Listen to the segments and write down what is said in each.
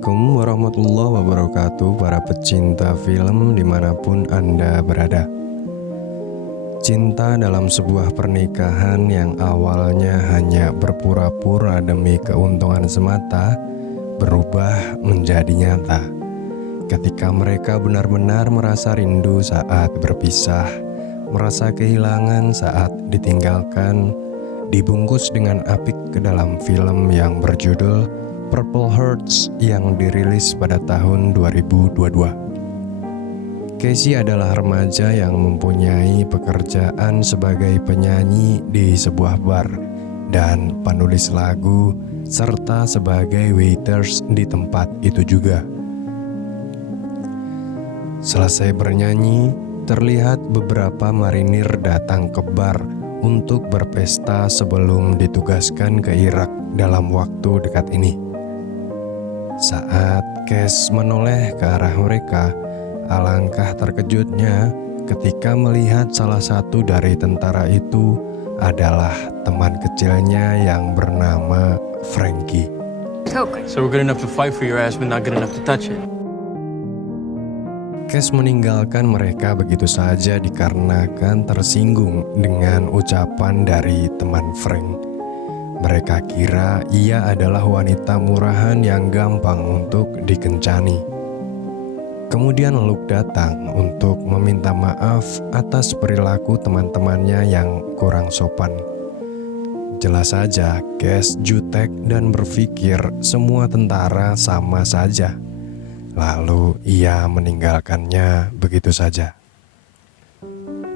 Assalamualaikum warahmatullahi wabarakatuh, para pecinta film dimanapun Anda berada. Cinta dalam sebuah pernikahan yang awalnya hanya berpura-pura demi keuntungan semata berubah menjadi nyata ketika mereka benar-benar merasa rindu saat berpisah, merasa kehilangan saat ditinggalkan, dibungkus dengan apik ke dalam film yang berjudul Purple Hearts yang dirilis pada tahun 2022. Casey adalah remaja yang mempunyai pekerjaan sebagai penyanyi di sebuah bar dan penulis lagu serta sebagai waiters di tempat itu juga. Selesai bernyanyi, terlihat beberapa marinir datang ke bar untuk berpesta sebelum ditugaskan ke Irak dalam waktu dekat ini. Saat Cass menoleh ke arah mereka, alangkah terkejutnya ketika melihat salah satu dari tentara itu adalah teman kecilnya yang bernama Frankie. So we're good enough to fight for your ass, but not good enough to touch it. Cass meninggalkan mereka begitu saja dikarenakan tersinggung dengan ucapan dari teman Frank. Mereka kira ia adalah wanita murahan yang gampang untuk dikencani. Kemudian Luke datang untuk meminta maaf atas perilaku teman-temannya yang kurang sopan. Jelas saja, Cass jutek dan berpikir semua tentara sama saja. Lalu ia meninggalkannya begitu saja.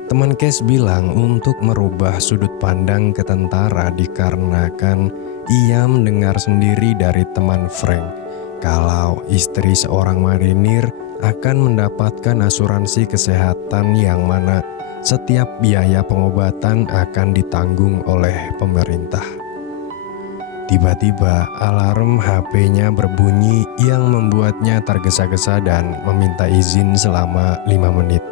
Teman Cass bilang untuk merubah sudut pandang ke tentara dikarenakan ia mendengar sendiri dari teman Frank kalau istri seorang marinir akan mendapatkan asuransi kesehatan yang mana setiap biaya pengobatan akan ditanggung oleh pemerintah. Tiba-tiba alarm HP-nya berbunyi yang membuatnya tergesa-gesa dan meminta izin selama 5 menit.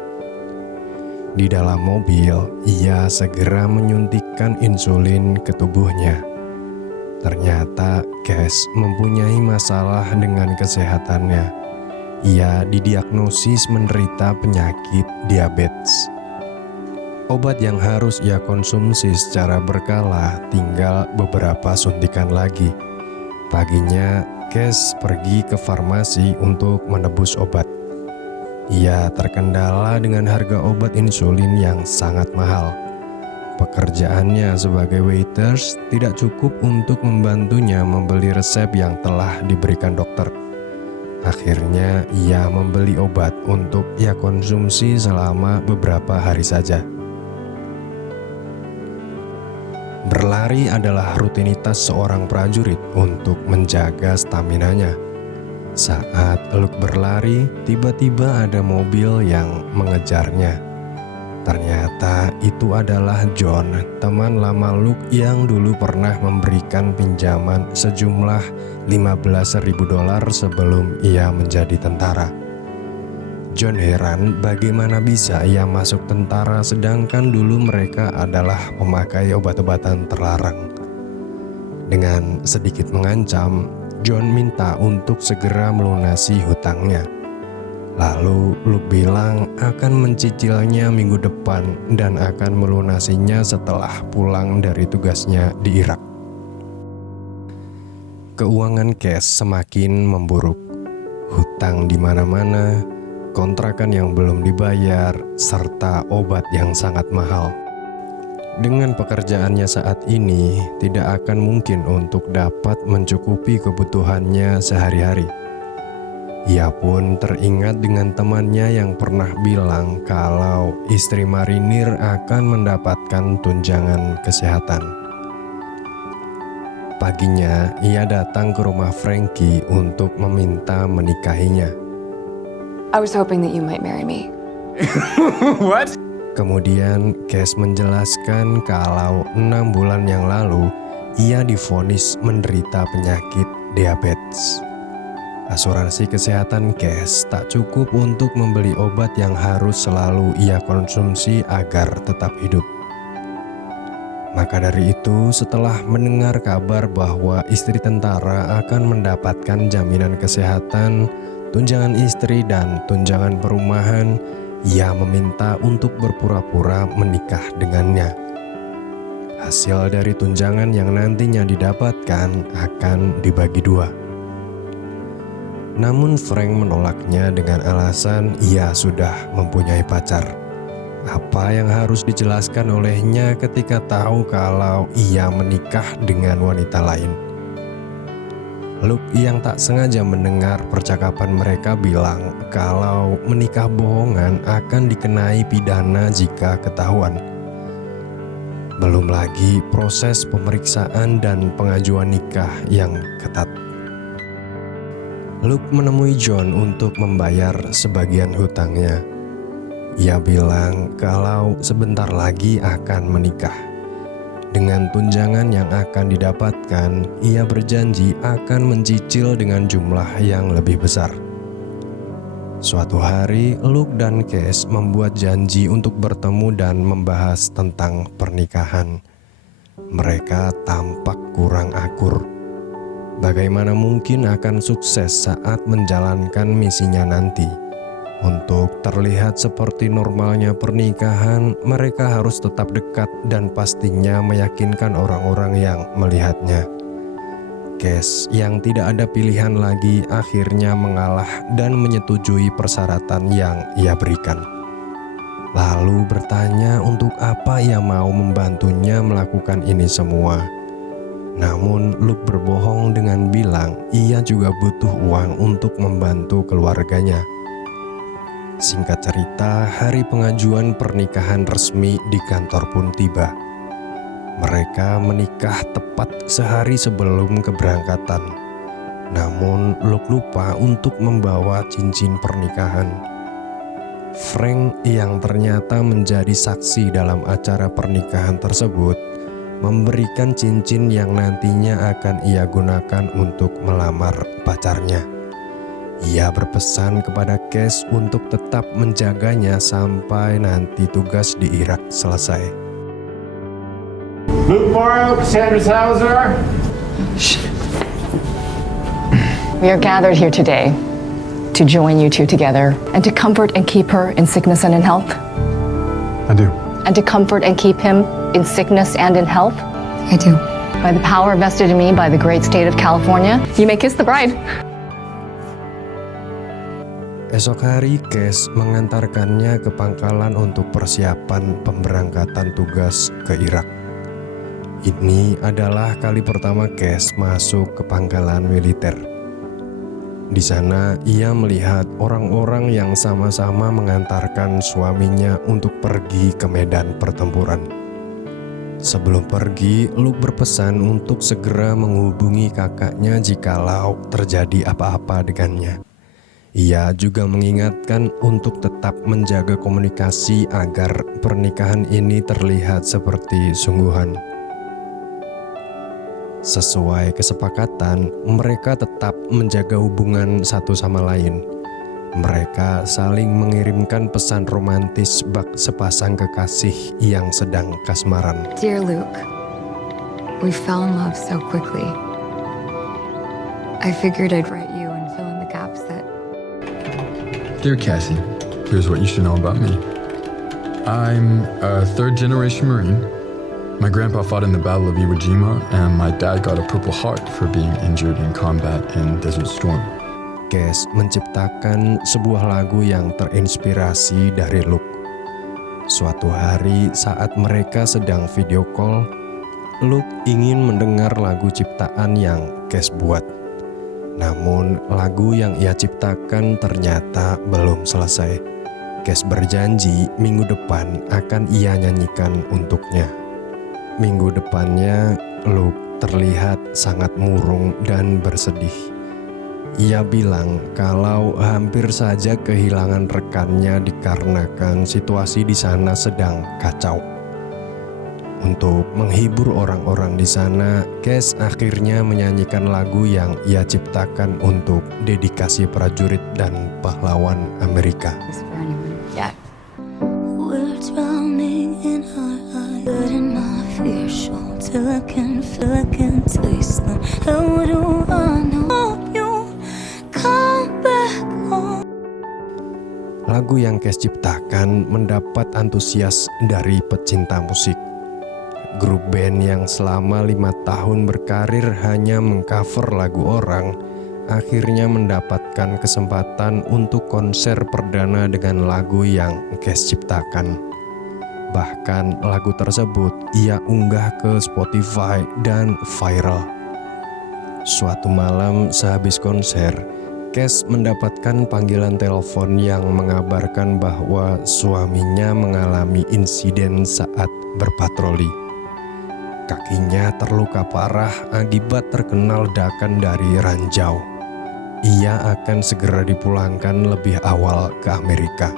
Di dalam mobil, ia segera menyuntikkan insulin ke tubuhnya. Ternyata Cass mempunyai masalah dengan kesehatannya. Ia didiagnosis menderita penyakit diabetes. Obat yang harus ia konsumsi secara berkala tinggal beberapa suntikan lagi. Paginya, Cass pergi ke farmasi untuk menebus obat. Ia terkendala dengan harga obat insulin yang sangat mahal. Pekerjaannya sebagai waiters tidak cukup untuk membantunya membeli resep yang telah diberikan dokter. Akhirnya ia membeli obat untuk ia konsumsi selama beberapa hari saja. Berlari adalah rutinitas seorang prajurit untuk menjaga staminanya. Saat Luke berlari, tiba-tiba ada mobil yang mengejarnya. Ternyata itu adalah John, teman lama Luke yang dulu pernah memberikan pinjaman sejumlah $15.000 sebelum ia menjadi tentara. John heran bagaimana bisa ia masuk tentara sedangkan dulu mereka adalah pemakai obat-obatan terlarang. Dengan sedikit mengancam, John minta untuk segera melunasi hutangnya. Lalu Luke bilang akan mencicilnya minggu depan dan akan melunasinya setelah pulang dari tugasnya di Irak. Keuangan Cass semakin memburuk. Hutang di mana-mana, kontrakan yang belum dibayar, serta obat yang sangat mahal. Dengan pekerjaannya saat ini, tidak akan mungkin untuk dapat mencukupi kebutuhannya sehari-hari. Ia pun teringat dengan temannya yang pernah bilang kalau istri marinir akan mendapatkan tunjangan kesehatan. Paginya, ia datang ke rumah Frankie untuk meminta menikahinya. I was hoping that you might marry me. What? Kemudian Cass menjelaskan kalau 6 bulan yang lalu ia divonis menderita penyakit diabetes. Asuransi kesehatan Cass tak cukup untuk membeli obat yang harus selalu ia konsumsi agar tetap hidup. Maka dari itu, setelah mendengar kabar bahwa istri tentara akan mendapatkan jaminan kesehatan, tunjangan istri, dan tunjangan perumahan, ia meminta untuk berpura-pura menikah dengannya. Hasil dari tunjangan yang nantinya didapatkan akan dibagi dua. Namun Frank menolaknya dengan alasan ia sudah mempunyai pacar. Apa yang harus dijelaskan olehnya ketika tahu kalau ia menikah dengan wanita lain? Luke yang tak sengaja mendengar percakapan mereka bilang kalau menikah bohongan akan dikenai pidana jika ketahuan. Belum lagi proses pemeriksaan dan pengajuan nikah yang ketat. Luke menemui John untuk membayar sebagian hutangnya. Ia bilang kalau sebentar lagi akan menikah. Dengan tunjangan yang akan didapatkan, ia berjanji akan mencicil dengan jumlah yang lebih besar. Suatu hari, Luke dan Cass membuat janji untuk bertemu dan membahas tentang pernikahan. Mereka tampak kurang akur. Bagaimana mungkin akan sukses saat menjalankan misinya nanti? Untuk terlihat seperti normalnya pernikahan, mereka harus tetap dekat dan pastinya meyakinkan orang-orang yang melihatnya. Cass yang tidak ada pilihan lagi akhirnya mengalah dan menyetujui persyaratan yang ia berikan. Lalu bertanya untuk apa ia mau membantunya melakukan ini semua. Namun Luke berbohong dengan bilang ia juga butuh uang untuk membantu keluarganya. Singkat cerita, hari pengajuan pernikahan resmi di kantor pun tiba. Mereka menikah tepat sehari sebelum keberangkatan. Namun Luke lupa untuk membawa cincin pernikahan. Frank yang ternyata menjadi saksi dalam acara pernikahan tersebut memberikan cincin yang nantinya akan ia gunakan untuk melamar pacarnya. Ia berpesan kepada Cass untuk tetap menjaganya sampai nanti tugas di Irak selesai. Luke Morrow, Cassandra Salazar. We are gathered here today to join you two together and to comfort and keep her in sickness and in health. I do. And to comfort and keep him in sickness and in health. I do. By the power vested in me by the great state of California, you may kiss the bride. Esok hari, Cass mengantarkannya ke pangkalan untuk persiapan pemberangkatan tugas ke Irak. Ini adalah kali pertama Cass masuk ke pangkalan militer. Di sana, ia melihat orang-orang yang sama-sama mengantarkan suaminya untuk pergi ke medan pertempuran. Sebelum pergi, Luke berpesan untuk segera menghubungi kakaknya jikalau terjadi apa-apa dengannya. Ia juga mengingatkan untuk tetap menjaga komunikasi agar pernikahan ini terlihat seperti sungguhan. Sesuai kesepakatan, mereka tetap menjaga hubungan satu sama lain. Mereka saling mengirimkan pesan romantis bak sepasang kekasih yang sedang kasmaran. Dear Luke, we fell in love so quickly. I figured I'd write you and fill in the gaps that... Dear Cassie, here's what you should know about me. I'm a third-generation Marine. My grandpa fought in the Battle of Iwo Jima, and my dad got a Purple Heart for being injured in combat in Desert Storm. Cass menciptakan sebuah lagu yang terinspirasi dari Luke. Suatu hari saat mereka sedang video call, Luke ingin mendengar lagu ciptaan yang Cass buat. Namun lagu yang ia ciptakan ternyata belum selesai. Cass berjanji minggu depan akan ia nyanyikan untuknya. Minggu depannya, Luke terlihat sangat murung dan bersedih. Ia bilang kalau hampir saja kehilangan rekannya dikarenakan situasi di sana sedang kacau. Untuk menghibur orang-orang di sana, Cass akhirnya menyanyikan lagu yang ia ciptakan untuk dedikasi prajurit dan pahlawan Amerika. Yeah. Words drowning in our eyes, but in my fear. lagu yang Cass ciptakan mendapat antusias dari pecinta musik. Grup band yang selama 5 tahun berkarir hanya mengcover lagu orang, akhirnya mendapatkan kesempatan untuk konser perdana dengan lagu yang Cass ciptakan. Bahkan lagu tersebut ia unggah ke Spotify dan viral. Suatu malam sehabis konser, Cass mendapatkan panggilan telepon yang mengabarkan bahwa suaminya mengalami insiden saat berpatroli. Kakinya terluka parah akibat terkena ledakan dari ranjau. Ia akan segera dipulangkan lebih awal ke Amerika.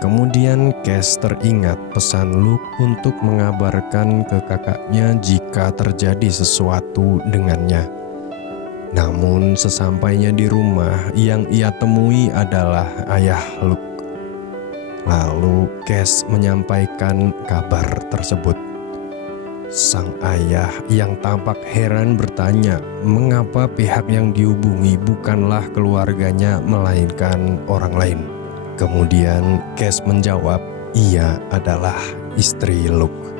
Kemudian Cass teringat pesan Luke untuk mengabarkan ke kakaknya jika terjadi sesuatu dengannya. Namun sesampainya di rumah, yang ia temui adalah ayah Luke. Lalu Cass menyampaikan kabar tersebut. Sang ayah yang tampak heran bertanya mengapa pihak yang dihubungi bukanlah keluarganya melainkan orang lain. Kemudian Cass menjawab ia adalah istri Luke.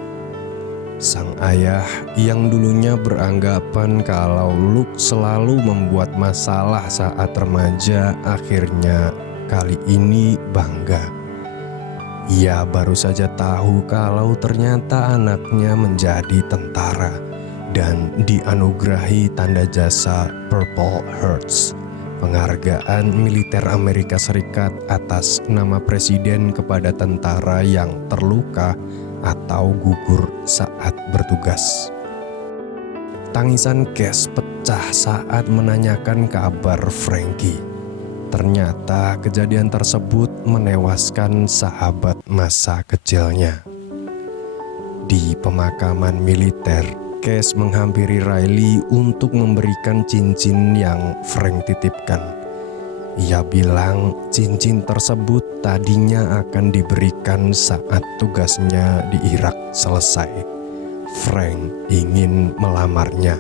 Sang ayah yang dulunya beranggapan kalau Luke selalu membuat masalah saat remaja, akhirnya kali ini bangga. Ia baru saja tahu kalau ternyata anaknya menjadi tentara dan dianugerahi tanda jasa Purple Hearts, penghargaan militer Amerika Serikat atas nama presiden kepada tentara yang terluka atau gugur saat bertugas. Tangisan Cass pecah saat menanyakan kabar Frankie. Ternyata kejadian tersebut menewaskan sahabat masa kecilnya. Di pemakaman militer, Cass menghampiri Riley untuk memberikan cincin yang Frank titipkan. Ia bilang cincin tersebut tadinya akan diberikan saat tugasnya di Irak selesai. Frank ingin melamarnya.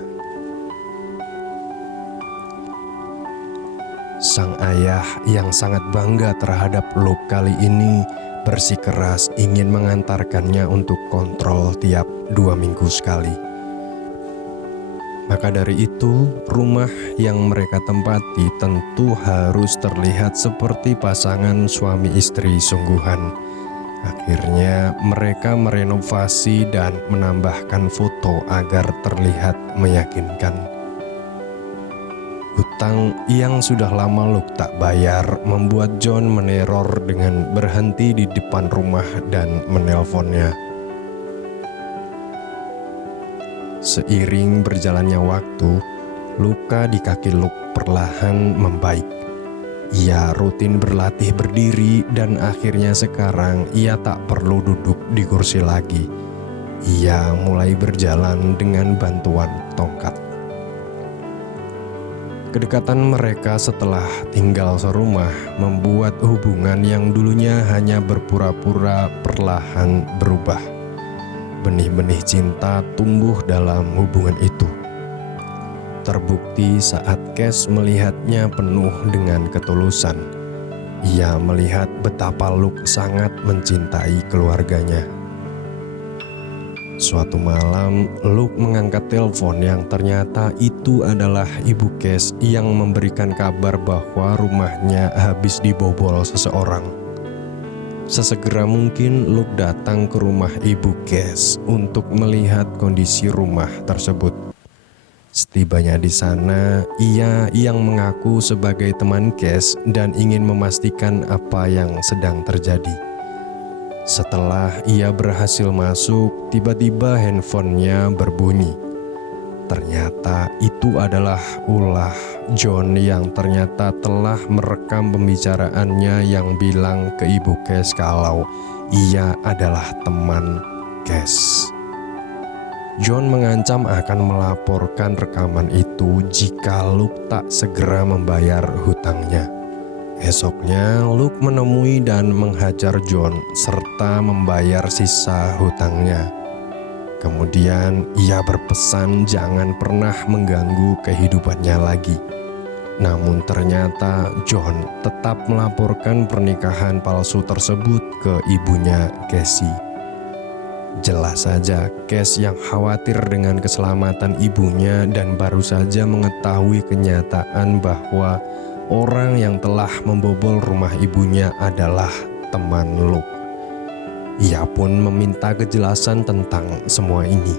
Sang ayah yang sangat bangga terhadap Luke kali ini bersikeras ingin mengantarkannya untuk kontrol tiap 2 minggu sekali. Maka dari itu, rumah yang mereka tempati tentu harus terlihat seperti pasangan suami istri sungguhan. Akhirnya mereka merenovasi dan menambahkan foto agar terlihat meyakinkan. Hutang yang sudah lama Luke tak bayar membuat John meneror dengan berhenti di depan rumah dan menelponnya. Seiring berjalannya waktu, luka di kaki Luke perlahan membaik. Ia rutin berlatih berdiri dan akhirnya sekarang ia tak perlu duduk di kursi lagi. Ia mulai berjalan dengan bantuan tongkat. Kedekatan mereka setelah tinggal serumah membuat hubungan yang dulunya hanya berpura-pura perlahan berubah. Benih-benih cinta tumbuh dalam hubungan itu. Terbukti saat Cass melihatnya penuh dengan ketulusan. Ia melihat betapa Luke sangat mencintai keluarganya. Suatu malam, Luke mengangkat telepon yang ternyata itu adalah ibu Cass yang memberikan kabar bahwa rumahnya habis dibobol seseorang. Sesegera mungkin Luke datang ke rumah ibu Cass untuk melihat kondisi rumah tersebut. Setibanya di sana, ia yang mengaku sebagai teman Cass dan ingin memastikan apa yang sedang terjadi. Setelah ia berhasil masuk, tiba-tiba handphonenya berbunyi. Ternyata itu adalah ulah John yang ternyata telah merekam pembicaraannya yang bilang ke ibu Cass kalau ia adalah teman Cass. John mengancam akan melaporkan rekaman itu jika Luke tak segera membayar hutangnya. Esoknya, Luke menemui dan menghajar John serta membayar sisa hutangnya. Kemudian, ia berpesan jangan pernah mengganggu kehidupannya lagi. Namun ternyata John tetap melaporkan pernikahan palsu tersebut ke ibunya Casey. Jelas saja Casey yang khawatir dengan keselamatan ibunya dan baru saja mengetahui kenyataan bahwa orang yang telah membobol rumah ibunya adalah teman Luke. Ia pun meminta kejelasan tentang semua ini.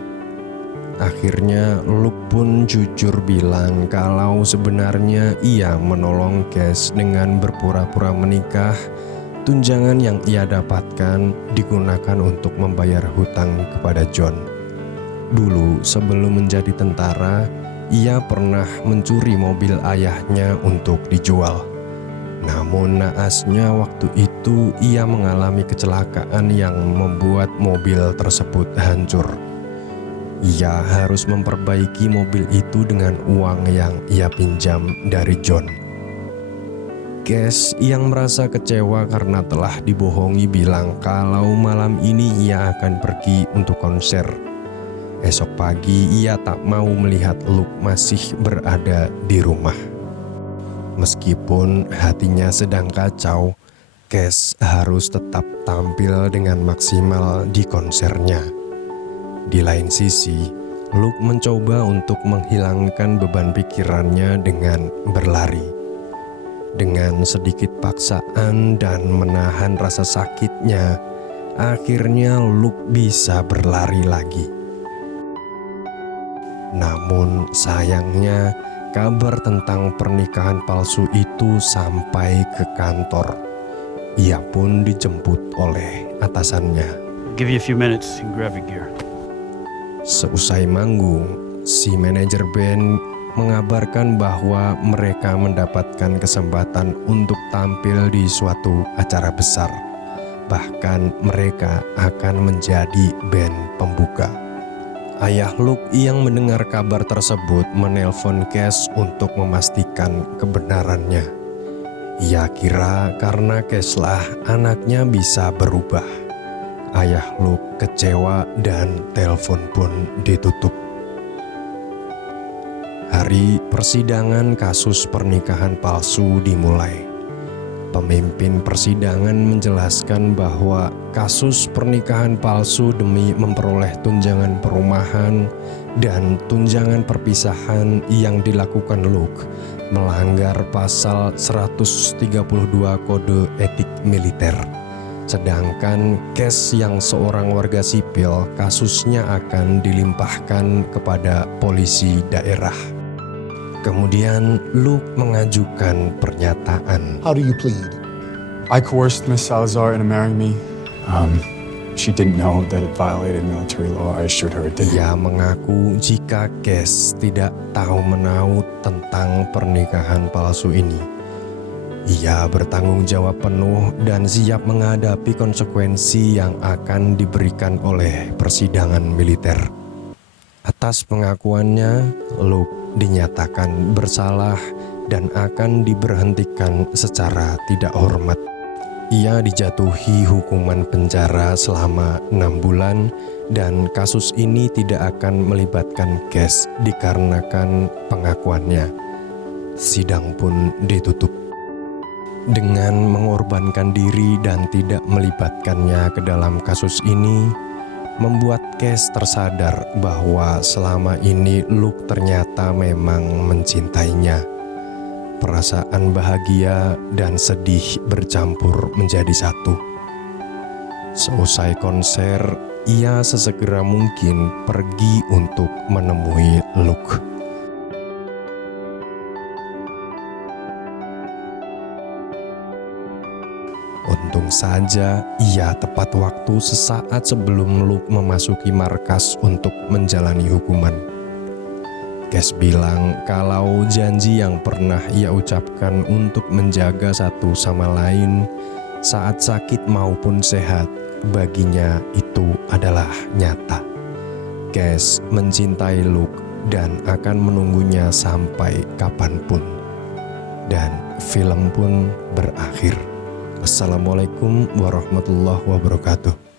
Akhirnya Luke pun jujur bilang kalau sebenarnya ia menolong Casey dengan berpura-pura menikah. Tunjangan yang ia dapatkan digunakan untuk membayar hutang kepada John. Dulu sebelum menjadi tentara, ia pernah mencuri mobil ayahnya untuk dijual. Namun naasnya waktu itu ia mengalami kecelakaan yang membuat mobil tersebut hancur. Ia harus memperbaiki mobil itu dengan uang yang ia pinjam dari John. Casey yang merasa kecewa karena telah dibohongi bilang kalau malam ini ia akan pergi untuk konser. Esok pagi ia tak mau melihat Luke masih berada di rumah. Meskipun hatinya sedang kacau, Casey harus tetap tampil dengan maksimal di konsernya. Di lain sisi, Luke mencoba untuk menghilangkan beban pikirannya dengan berlari. Dengan sedikit paksaan dan menahan rasa sakitnya, akhirnya Luke bisa berlari lagi. Namun sayangnya, kabar tentang pernikahan palsu itu sampai ke kantor. Ia pun dijemput oleh atasannya. Give you a few minutes and grab your gear. Seusai manggung, si manajer band mengabarkan bahwa mereka mendapatkan kesempatan untuk tampil di suatu acara besar. Bahkan mereka akan menjadi band pembuka. Ayah Luke yang mendengar kabar tersebut menelpon Casey untuk memastikan kebenarannya. Ia kira karena Casey lah anaknya bisa berubah. Ayah Luke kecewa dan telepon pun ditutup. Hari persidangan kasus pernikahan palsu dimulai. Pemimpin persidangan menjelaskan bahwa kasus pernikahan palsu demi memperoleh tunjangan perumahan dan tunjangan perpisahan yang dilakukan Luke melanggar pasal 132 Kode Etik Militer. Sedangkan Casey yang seorang warga sipil, kasusnya akan dilimpahkan kepada polisi daerah. Kemudian Luke mengajukan pernyataan. How do you plead? I coerced Miss Salazar into marrying me. She didn't know that it violated military law. I assured her it didn't. Ia mengaku jika Casey tidak tahu menahu tentang pernikahan palsu ini. Ia bertanggung jawab penuh dan siap menghadapi konsekuensi yang akan diberikan oleh persidangan militer. Atas pengakuannya, Luke dinyatakan bersalah dan akan diberhentikan secara tidak hormat. Ia dijatuhi hukuman penjara selama 6 bulan dan kasus ini tidak akan melibatkan Casey dikarenakan pengakuannya. Sidang pun ditutup. Dengan mengorbankan diri dan tidak melibatkannya ke dalam kasus ini, membuat Casey tersadar bahwa selama ini Luke ternyata memang mencintainya. Perasaan bahagia dan sedih bercampur menjadi satu. Seusai konser, ia sesegera mungkin pergi untuk menemui Luke. Untung saja ia tepat waktu sesaat sebelum Luke memasuki markas untuk menjalani hukuman. Casey bilang kalau janji yang pernah ia ucapkan untuk menjaga satu sama lain saat sakit maupun sehat, baginya itu adalah nyata. Casey mencintai Luke dan akan menunggunya sampai kapanpun. Dan film pun berakhir. Assalamualaikum warahmatullahi wabarakatuh.